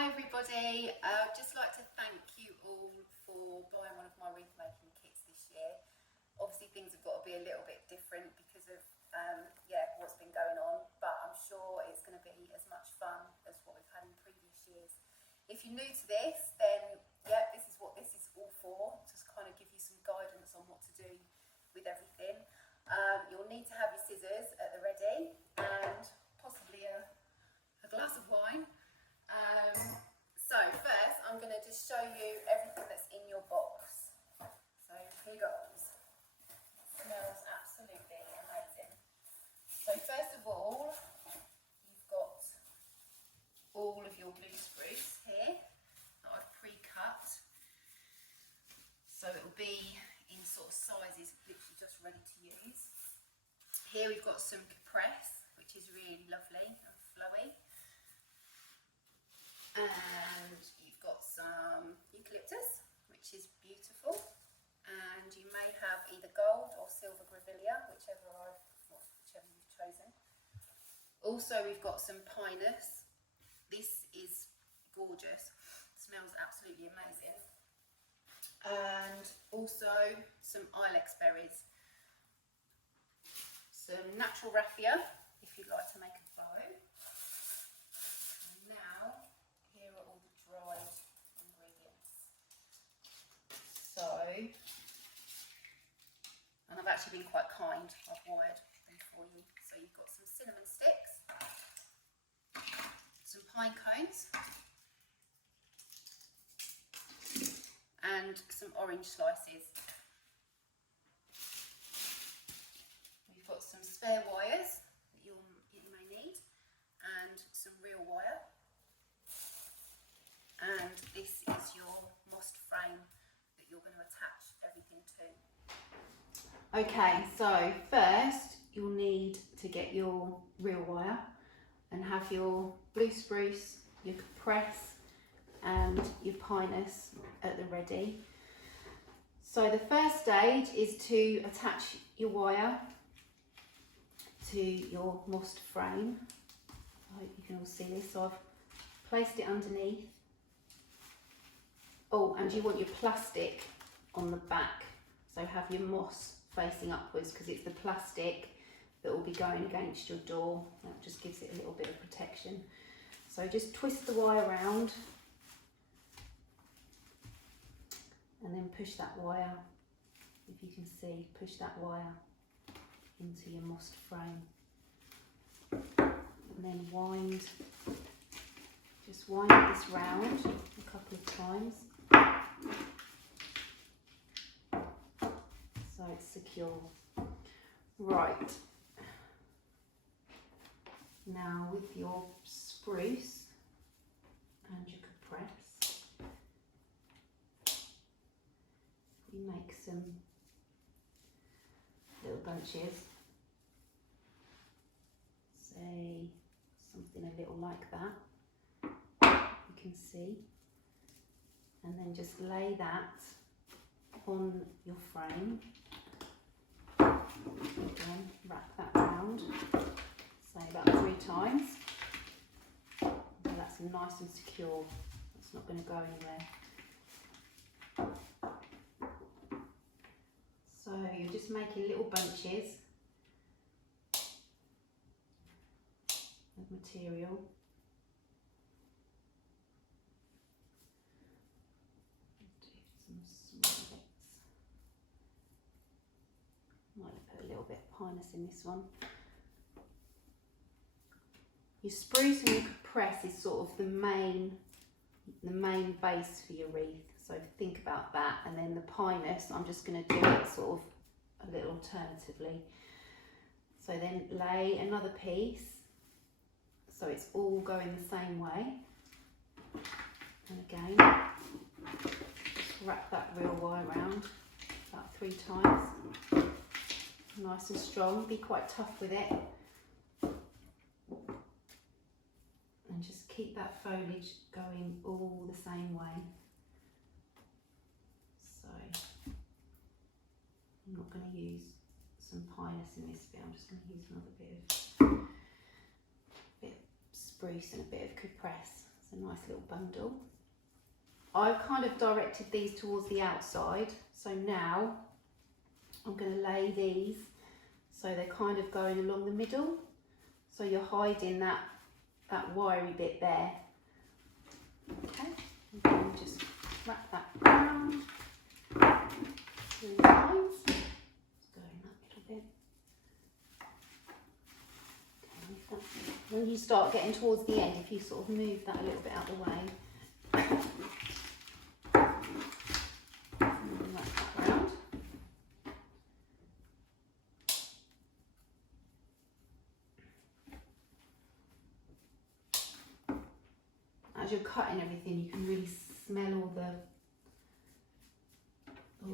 Hi everybody, I'd just like to thank you all for buying one of my wreath making kits this year. Obviously things have got to be a little bit different because of what's been going on, but I'm sure it's going to be as much fun as what we've had in previous years. If you're new to this, then this is what this is all for, just kind of give you some guidance on what to do with everything. You'll need to have your scissors at the ready and possibly a glass of wine. So first I'm going to just show you everything that's in your box. So here goes. It smells absolutely amazing. So first of all, you've got all of your blue spruce here that I've pre-cut. So it will be in sort of sizes literally just ready to use. Here we've got some cypress, which is really lovely and flowy. And you've got some eucalyptus, which is beautiful, and you may have either gold or silver grevillea, whichever you've chosen. Also we've got some pinus. This is gorgeous, smells absolutely amazing. And also some ilex berries, some natural raffia if you'd like to make a bow. And now here are all the dried ingredients. So, and I've actually been quite kind, I've wired them for you. So you've got some cinnamon sticks, some pine cones, and some orange slices. We've got some spare wires that you may need, and some real wire. And this is your mossed frame that you're going to attach everything to. Okay, so first you'll need to get your real wire and have your blue spruce, your cypress and your pinus at the ready. So the first stage is to attach your wire to your mossed frame. I hope you can all see this. So I've placed it underneath. Oh, and you want your plastic on the back, so have your moss facing upwards because it's the plastic that will be going against your door. That just gives it a little bit of protection. So just twist the wire around and then push that wire, if you can see, push that wire into your mossed frame. And then just wind this round a couple of times. So it's secure. Right. Now with your spruce and your cypress, we make some little bunches. Say something a little like that, you can see. And then just lay that on your frame. Again, wrap that round, say about 3 times. So that's nice and secure, it's not going to go anywhere. So you're just making little bunches of material. Might put a little bit of pinus in this one. Your spruce and your cypress is sort of the main base for your wreath. So think about that, and then the pinus, I'm just going to do it sort of a little alternatively. So then lay another piece, so it's all going the same way. And again, just wrap that real wire around about 3 times. Nice and strong, be quite tough with it. And just keep that foliage going all the same way. So I'm not going to use some pinus in this bit, I'm just going to use another bit of spruce and a bit of cypress. It's a nice little bundle. I've kind of directed these towards the outside, so now I'm going to lay these so they're kind of going along the middle, so you're hiding that wiry bit there. Okay, and then just wrap that round 3 times. Just go in that little bit. Okay, when you start getting towards the end, if you sort of move that a little bit out of the way, and wrap that round. As you're cutting everything, you can really smell all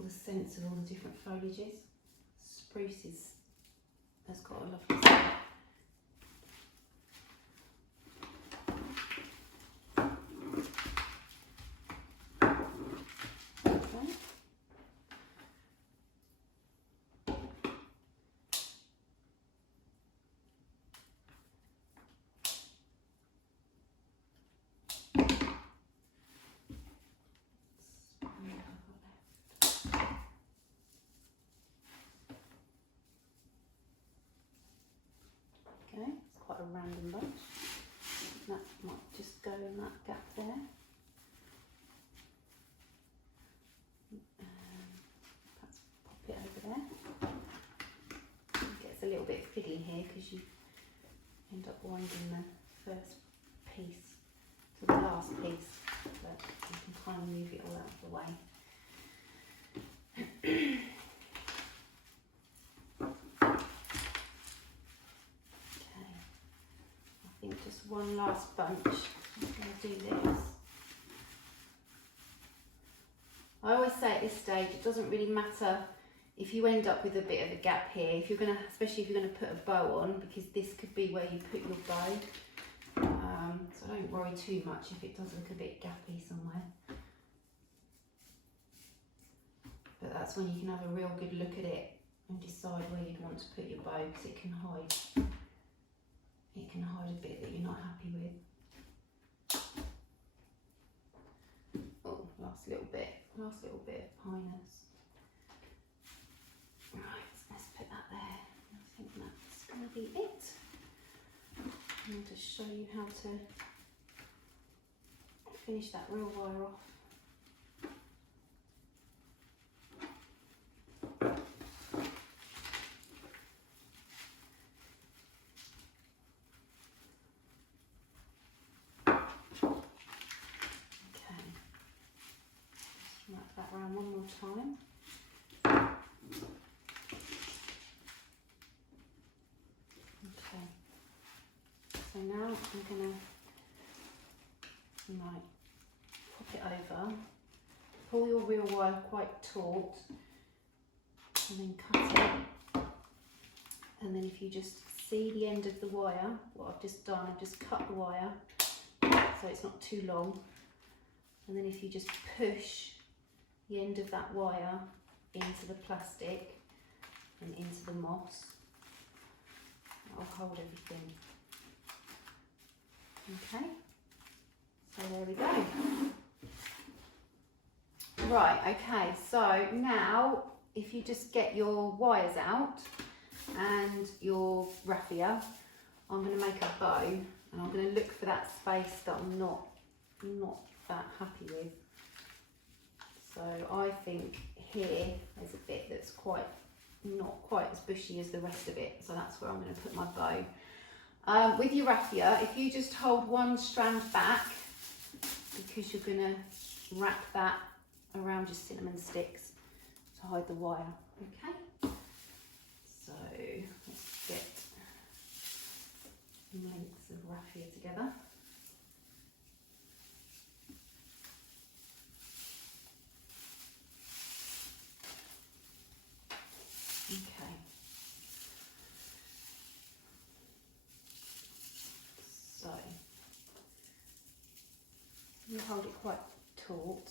the scents of all the different foliages. Spruce has got a lovely scent. Okay, it's quite a random bunch. That might just go in that gap there. Perhaps pop it over there. It gets a little bit fiddly here because you end up winding the first piece to the last piece, but you can kind of move it all out of the way. Just one last bunch. I'm going to do this. I always say at this stage, it doesn't really matter if you end up with a bit of a gap here. If you're going to, especially if you're going to put a bow on, because this could be where you put your bow. So don't worry too much if it does look a bit gappy somewhere. But that's when you can have a real good look at it and decide where you'd want to put your bow, because it can hide. It can hide a bit that you're not happy with. Oh, last little bit of highness. Right, let's put that there. I think that's going to be it. I'll just show you how to finish that real wire off. Around one more time. Okay, so now I'm going to pop it over, pull your real wire quite taut, and then cut it. And then if you just see the end of the wire, what I've just done, I've just cut the wire so it's not too long. And then if you just push the end of that wire into the plastic and into the moss, that'll hold everything. Okay, so there we go. Right, okay, so now if you just get your wires out and your raffia, I'm going to make a bow, and I'm going to look for that space that I'm not that happy with. So I think here there's a bit that's not quite as bushy as the rest of it, so that's where I'm going to put my bow. With your raffia, if you just hold one strand back, because you're going to wrap that around your cinnamon sticks to hide the wire. Okay, so let's get some lengths of raffia together. Okay, so you hold it quite taut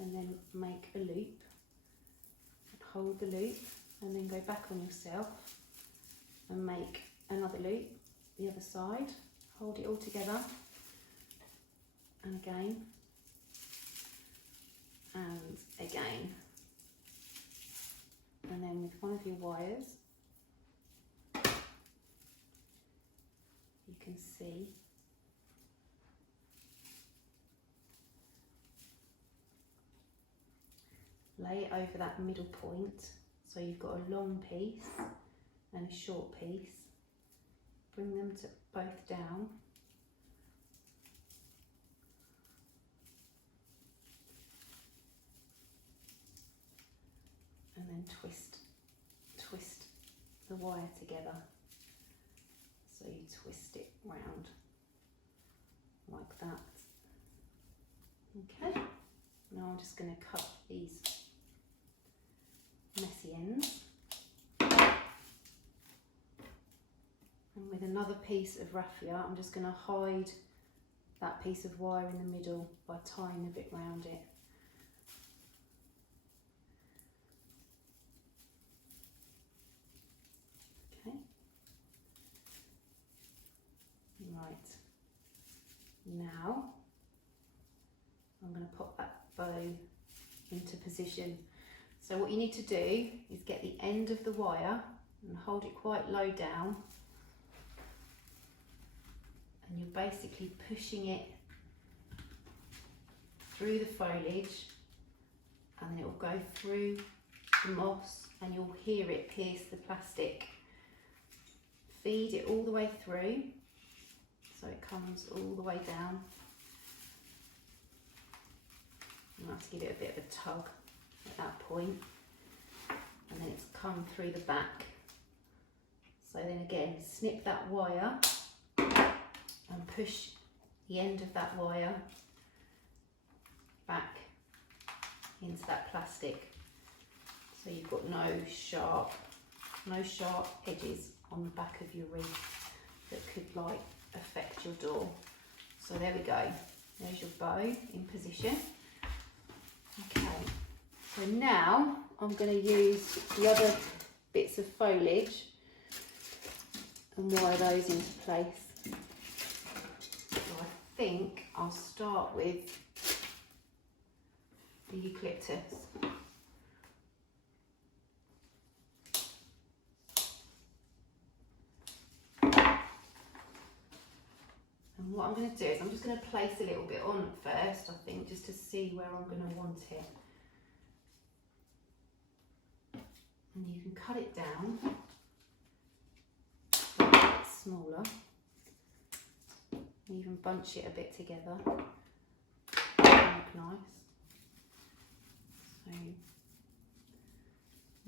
and then make a loop, and hold the loop, and then go back on yourself and make another loop the other side, hold it all together and again, and again. And then with one of your wires, you can see lay it over that middle point, so you've got a long piece and a short piece. Bring them to both down, and then twist the wire together. So you twist it round like that. Okay, now I'm just going to cut these messy ends. And with another piece of raffia, I'm just going to hide that piece of wire in the middle by tying a bit round it. Okay. Right. Now, I'm going to pop that bow into position. So what you need to do is get the end of the wire and hold it quite low down. And you're basically pushing it through the foliage, and then it will go through the moss and you'll hear it pierce the plastic. Feed it all the way through so it comes all the way down. You have to give it a bit of a tug at that point, and then it's come through the back. So then again, snip that wire and push the end of that wire back into that plastic, so you've got no sharp edges on the back of your wreath that could like affect your door. So there we go, there's your bow in position. Okay, so now I'm going to use the other bits of foliage and wire those into place. So I think I'll start with the eucalyptus. And what I'm going to do is I'm just going to place a little bit on first, I think, just to see where I'm going to want it. And you can cut it down a bit smaller, even bunch it a bit together. Look nice. So you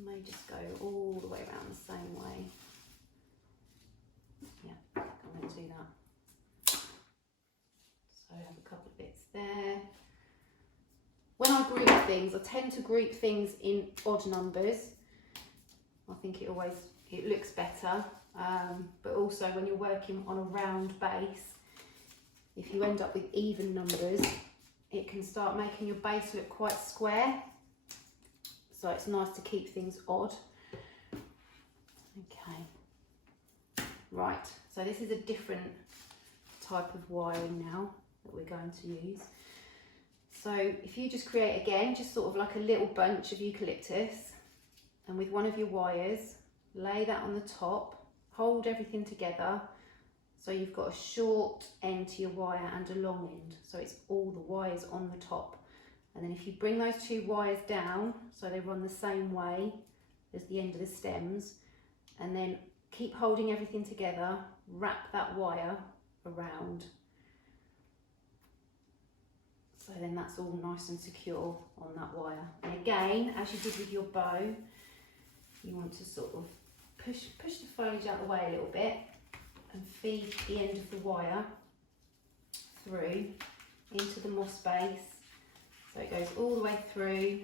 may just go all the way around the same way. Yeah, I'm going to do that. So I have a couple of bits there. When I group things, I tend to group things in odd numbers. I think it looks better, but also when you're working on a round base, if you end up with even numbers, it can start making your base look quite square. So it's nice to keep things odd. Okay, right, so this is a different type of wiring now that we're going to use. So if you just create again, just sort of like a little bunch of eucalyptus, and with one of your wires, lay that on the top, hold everything together, so you've got a short end to your wire and a long end, so it's all the wires on the top. And then if you bring those two wires down, so they run the same way as the end of the stems, and then keep holding everything together, wrap that wire around. So then that's all nice and secure on that wire. And again, as you did with your bow, you want to sort of push the foliage out of the way a little bit and feed the end of the wire through into the moss base. So it goes all the way through,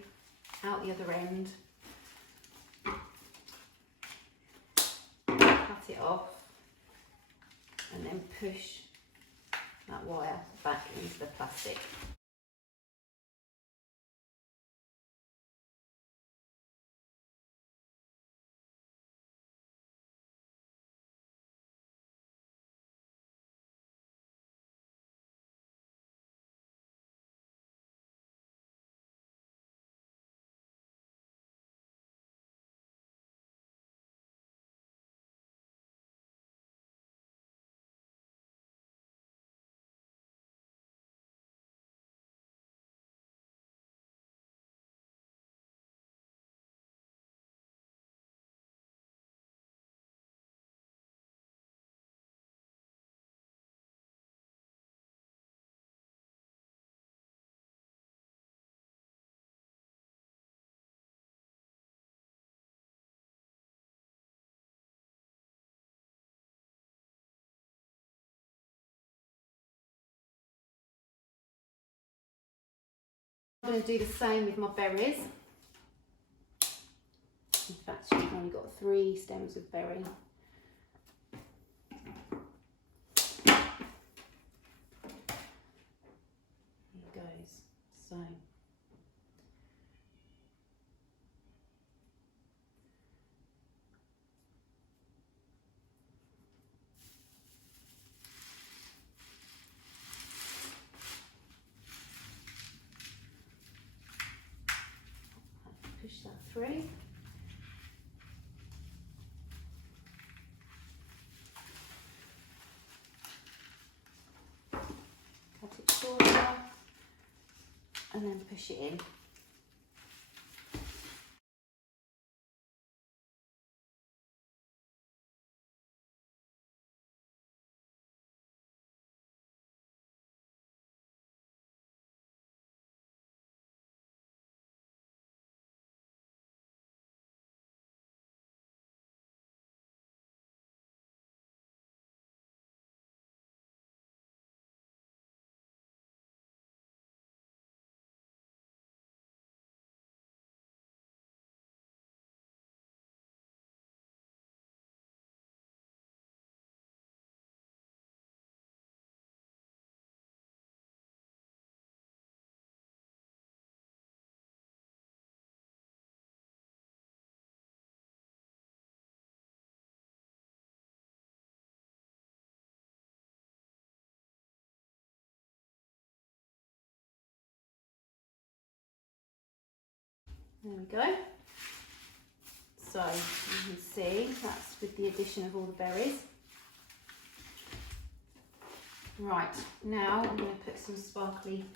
out the other end. Cut it off and then push that wire back into the plastic. I'm going to do the same with my berries. In fact, she's only got 3 stems of berry. There it goes. So push that through. Cut it shorter and then push it in. There we go. So you can see that's with the addition of all the berries. Right, now I'm going to put some sparkly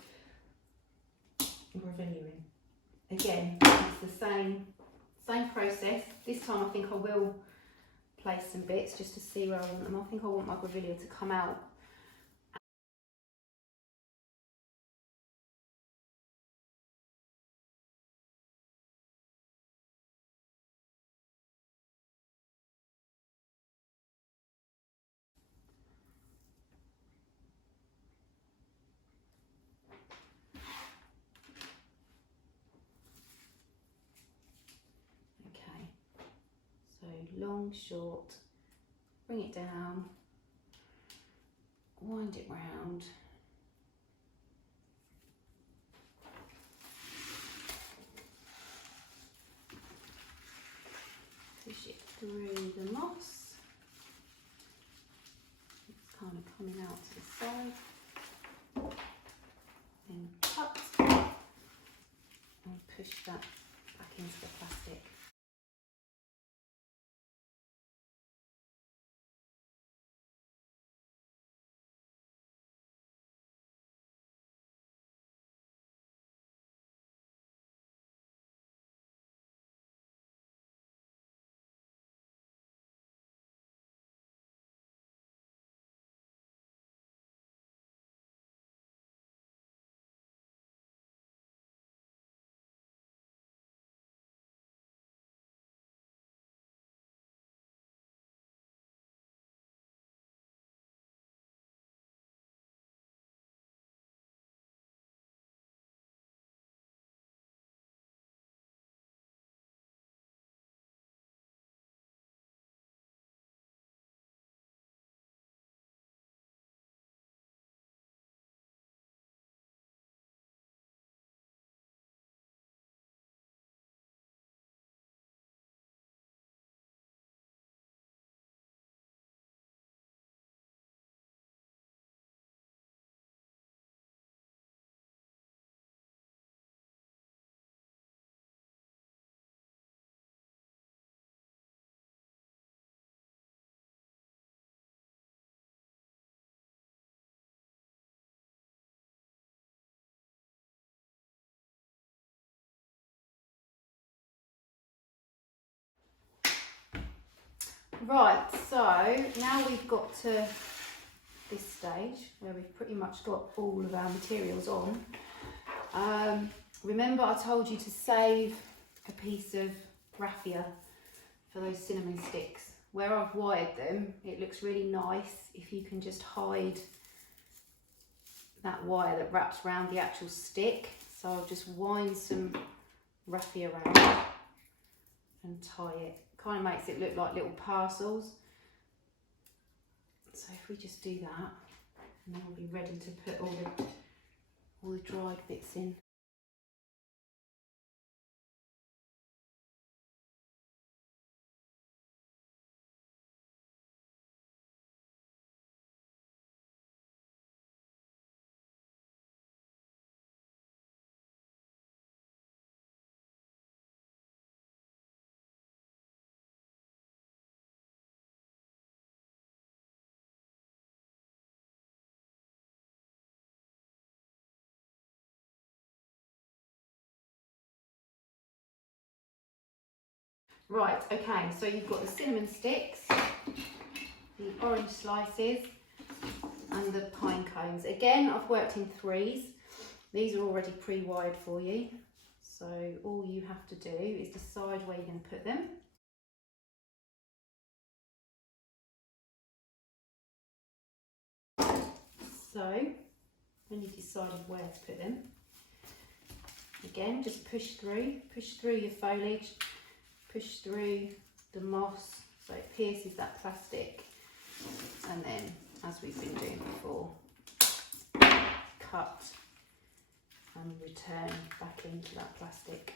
Grevillea in. Again, it's the same process. This time I think I will place some bits just to see where I want them. I think I want my Grevillea to come out. Okay, so long, short, bring it down, wind it round. Push it through the moss. It's kind of coming out to the side. Then cut and push that back into the plastic. Right, so now we've got to this stage where we've pretty much got all of our materials on. Remember I told you to save a piece of raffia for those cinnamon sticks. Where I've wired them, it looks really nice if you can just hide that wire that wraps around the actual stick. So I'll just wind some raffia around and tie it. Kind of makes it look like little parcels. So if we just do that, and then we'll be ready to put all the dried bits in. Right, okay, so you've got the cinnamon sticks, the orange slices, and the pine cones. Again, I've worked in threes. These are already pre-wired for you. So all you have to do is decide where you're going to put them. So when you've decided where to put them, again, just push through your foliage, push through the moss so it pierces that plastic, and then, as we've been doing before, cut and return back into that plastic.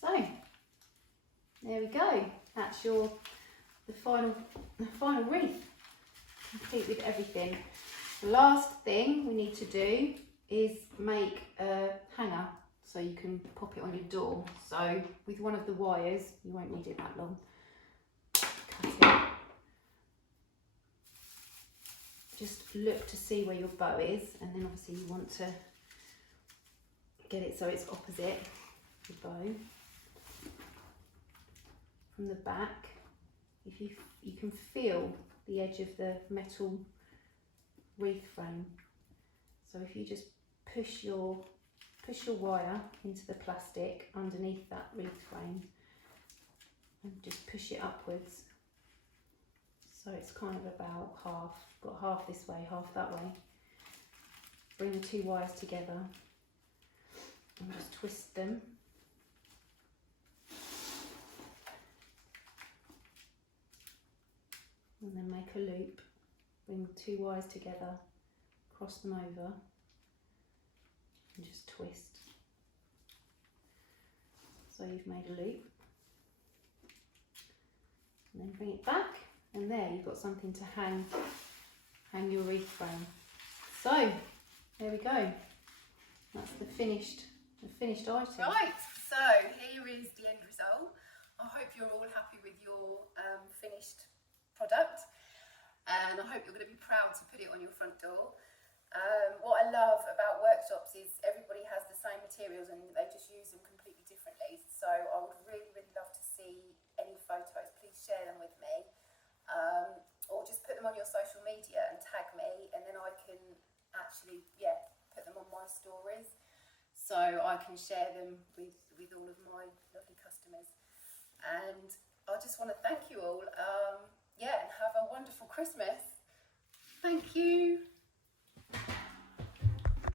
So there we go. That's the final wreath, complete with everything. The last thing we need to do is make a hanger so you can pop it on your door. So with one of the wires, you won't need it that long. Cut it. Just look to see where your bow is, and then obviously you want to get it so it's opposite the bow. From the back, if you can feel the edge of the metal wreath frame. So if you just push your wire into the plastic underneath that wreath frame and just push it upwards, so it's kind of about half, got half this way, half that way. Bring the two wires together and just twist them. And then make a loop, bring the two wires together, cross them over, and just twist. So you've made a loop. And then bring it back, and there you've got something to hang your wreath frame. So, there we go. That's the finished item. Right, so here is the end result. I hope you're all happy with your finished product, and I hope you're going to be proud to put it on your front door. What I love about workshops is everybody has the same materials and they just use them completely differently. So I would really, really love to see any photos. Please share them with me, or just put media and tag me, and then I can actually put them on my stories, so I can share them with all of my lovely customers. And I just want to thank you all, and have a wonderful Christmas.